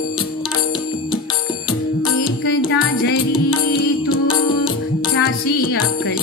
एक एकदा जरी तू चाशी अकल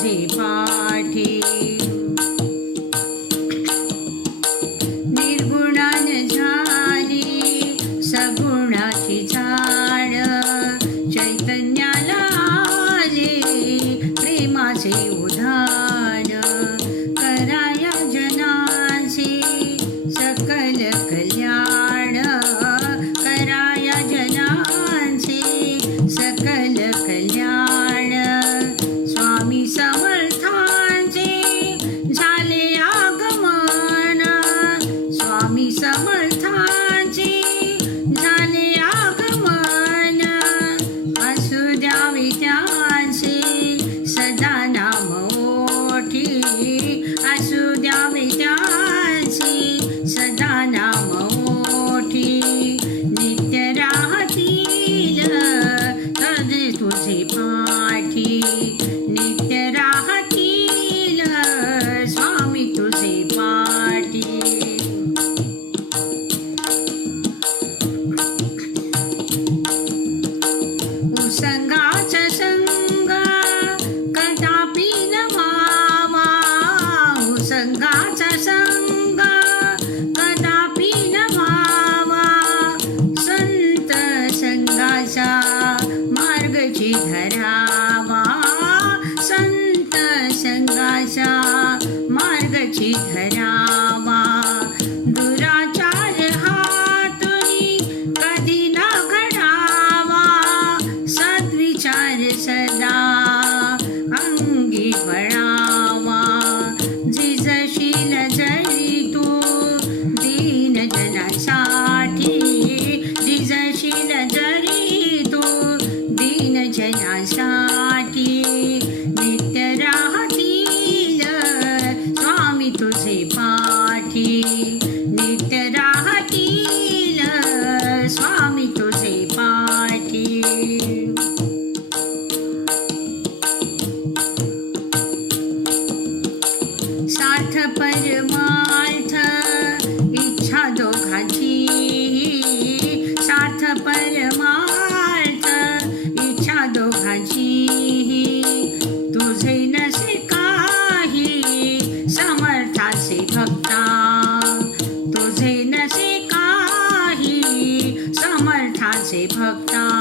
嘴巴 स्वामी समर्थाची झाले आगमन. असू द्यावी त्याचे सदा नाम मोठी. असू द्यावी त्याचे सदा नाम मोठी. नित्य राहतील कधी तुझे पाठी. नित्य राहतील स्वामी तुझे पाठी. परमार्थ इच्छा दोघाची. सार्थ परमार्थ इच्छा दोघाची. तुझे नसे काही समर्थाचे भक्ता. तुझे नसे काही समर्थाचे भक्ता.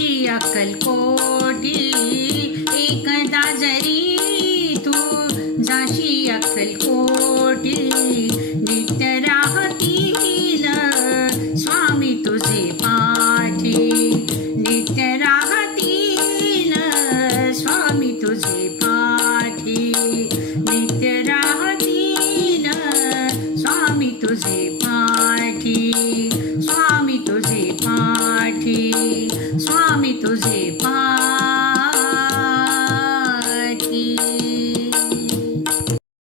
ஆட்சியாக்கல் கோடி